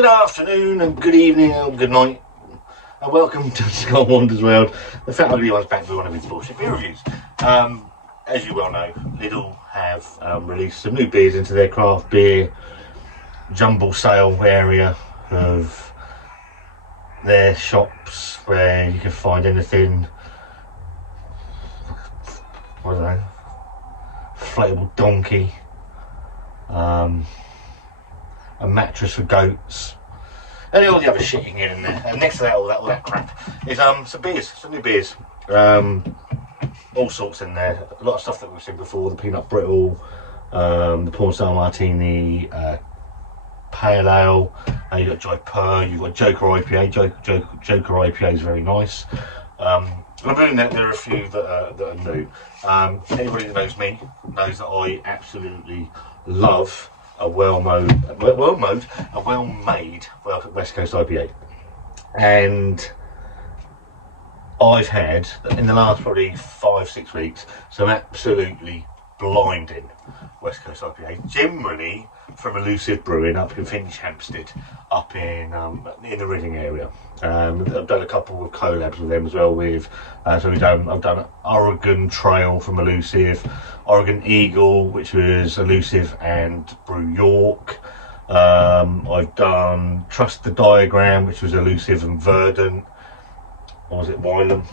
good afternoon and good evening and good night, and welcome to Scott and Wanda's World. The Fat Ugly One's back with one of his bullshit beer reviews. As you well know, Lidl have released some new beers into their craft beer jumble sale area of their shops, where you can find anything, I don't know, inflatable donkey, a mattress for goats, and all the other shit you can get in there. And next to that, all that crap is some beers, some new beers, all sorts in there. A lot of stuff that we've seen before: the peanut brittle, the porn style martini, pale ale. You got Jaipur, you've got Joker IPA. Joker IPA is very nice. I'm doing that. There are a few that are new. Anybody that knows me knows that I absolutely love a well-made West Coast IPA, and I've had, in the last probably 5-6 weeks, some absolutely blinding West Coast IPA, generally from Elusive Brewing up in Finch Hampstead, up in the Reading area. I've done a couple of collabs with them as well. I've done Oregon Trail from Elusive, Oregon Eagle, which was Elusive and Brew York. I've done Trust the Diagram, which was Elusive and Verdant. Or was it Wylam?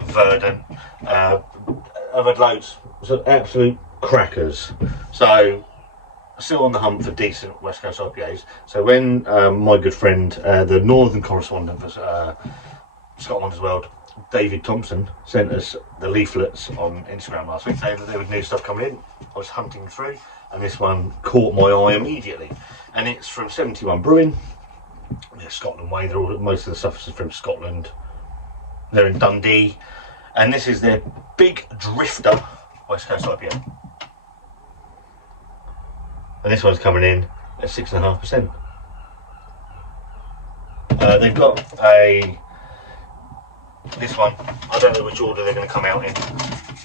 Verdant. I've had loads, some absolute crackers. So still on the hunt for decent West Coast IPAs. So when my good friend, the northern correspondent for Scott and Wanda's World, David Thompson, sent us the leaflets on Instagram last week saying that there was new stuff coming in, I was hunting through, and this one caught my eye immediately. And it's from 71 Brewing. They're Scotland way. Most of the stuff is from Scotland. They're in Dundee, and this is their Big Drifter West Coast IPA. And this one's coming in at 6.5%. They've got this one. I don't know which order they're going to come out in.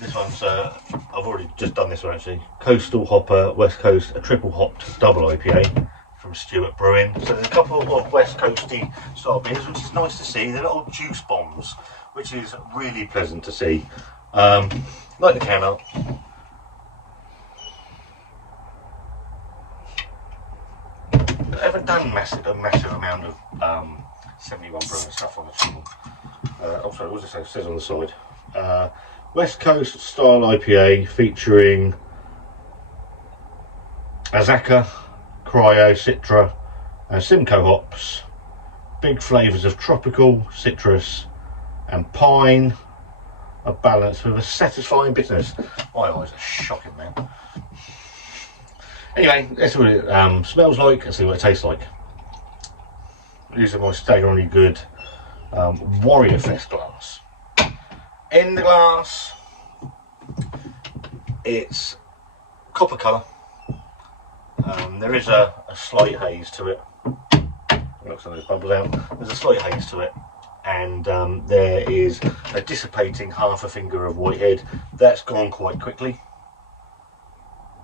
This one's I've already just done this one actually. Coastal Hopper West Coast, a triple hopped double IPA. From Stewart Brewing. So there's a couple of West Coasty style beers, which is nice to see. They're little juice bombs, which is really pleasant to see. Like the can art. I haven't done a massive amount of 71 Brewing stuff on the channel. Oh, sorry, what does it say? It says on the side. West Coast style IPA featuring Azaka, Cryo, Citra, and Simcoe hops, big flavours of tropical, citrus, and pine, a balance with a satisfying bitterness. My eyes are shocking, man. Anyway, that's what it smells like. Let's see what it tastes like. Using my staggeringly good Warrior Fest glass. In the glass, it's copper colour. There is a slight haze to it. Looks like those bubbles out. There's a slight haze to it, and there is a dissipating half a finger of whitehead. That's gone quite quickly.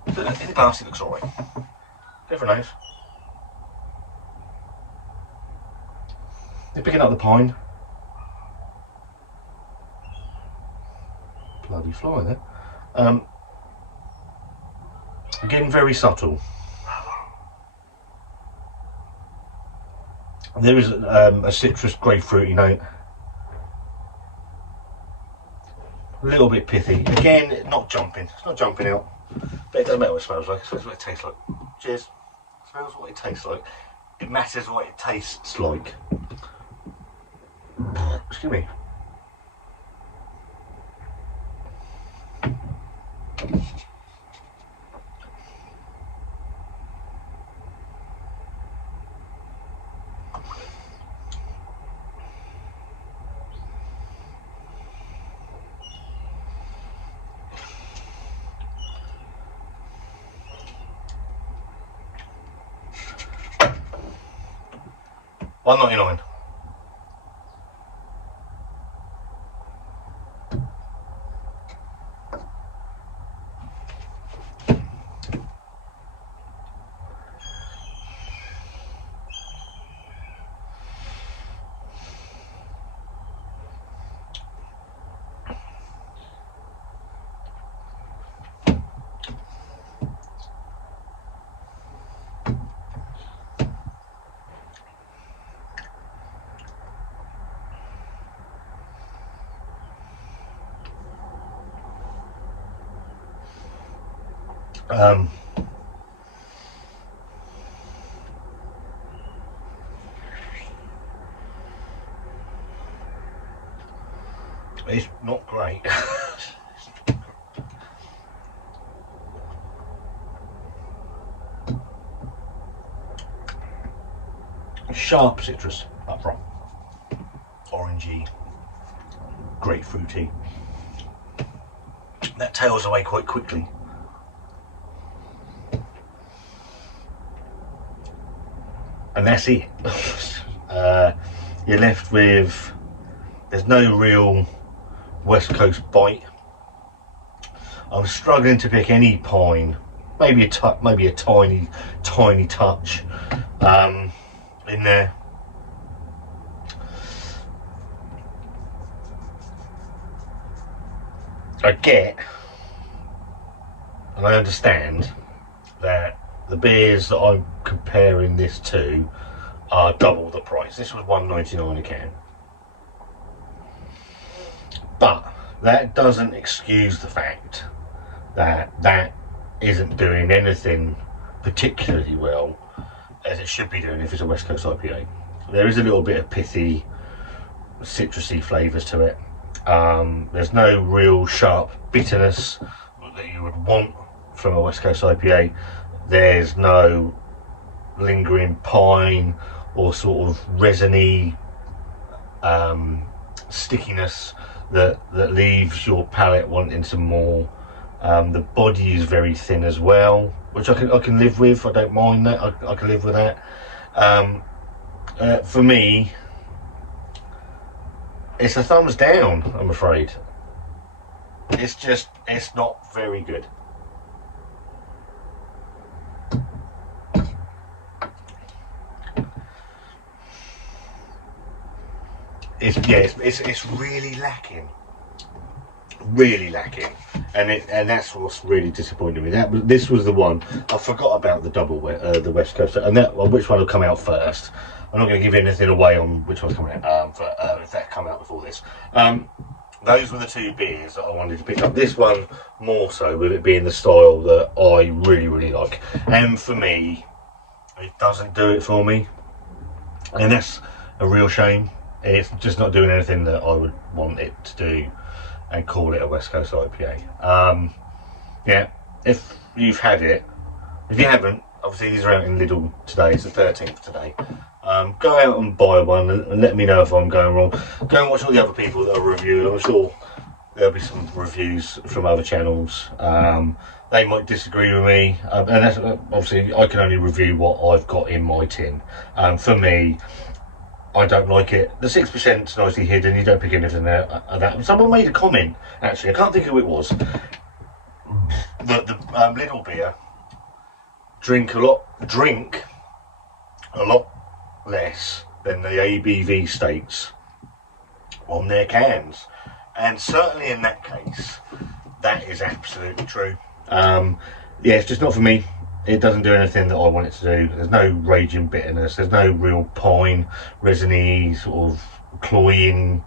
But in the glass, it looks alright. Go for a nose. They're picking up the pine. Bloody fly there. Again, very subtle. There is a citrus grapefruity note. A little bit pithy. Again, not jumping. It's not jumping out. But it doesn't matter what it smells like. It smells what it tastes like. Cheers. It smells what it tastes like. It matters what it tastes like. Excuse me. $1.99. It's not great. Sharp citrus up front, orangey, grapefruity. That tails away quite quickly. And that's it. You're left with, there's no real West Coast bite. I'm struggling to pick any pine, maybe a tiny touch in there. I get and I understand that the beers that I'm comparing this to are double the price. This was $1.99 a can. But that doesn't excuse the fact that that isn't doing anything particularly well as it should be doing if it's a West Coast IPA. There is a little bit of pithy, citrusy flavours to it. There's no real sharp bitterness that you would want from a West Coast IPA. There's no lingering pine or sort of resiny stickiness that leaves your palate wanting some more. The body is very thin as well, which I can live with. I don't mind that. I can live with that. For me, it's a thumbs down, I'm afraid. It's not very good. It's really lacking. Really lacking. And that's what's really disappointed me. This was the one I forgot about, the the West Coast, and which one will come out first. I'm not going to give anything away on which one's coming out if that come out before this. Those were the two beers that I wanted to pick up. This one more so, with it being the style that I really like. And for me, it doesn't do it for me, and that's a real shame. It's just not doing anything that I would want it to do and call it a West Coast IPA. Yeah, if you've had it, if you haven't, obviously these are out in Lidl today, it's the 13th today. Go out and buy one and let me know if I'm going wrong. Go and watch all the other people that are reviewing. I'm sure there'll be some reviews from other channels. They might disagree with me, and that's, obviously I can only review what I've got in my tin. For me, I don't like it. The 6%'s nicely hidden, you don't pick anything there of that. Someone made a comment, actually, I can't think who it was. The Lidl beer drink a lot less than the ABV states on their cans. And certainly in that case, that is absolutely true. Yeah, it's just not for me. It doesn't do anything that I want it to do. There's no raging bitterness. There's no real pine, resiny, sort of cloying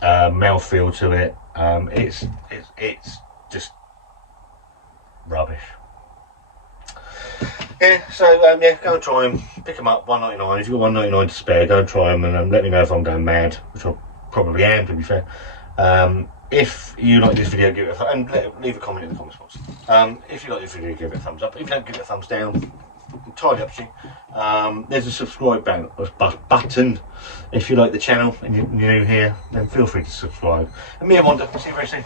mouthfeel to it. It's just rubbish. Yeah, so yeah, go and try them. Pick them up, $1.99. If you've got $1.99 to spare, go and try them, and let me know if I'm going mad, which I probably am, to be fair. If you like this video, give it a and leave a comment in the comments box. If you like this video, give it a thumbs up. If you don't, give it a thumbs down. Entirely up to you. There's a subscribe button. If you like the channel and you're new here, then feel free to subscribe. And me and Wanda, see you very soon.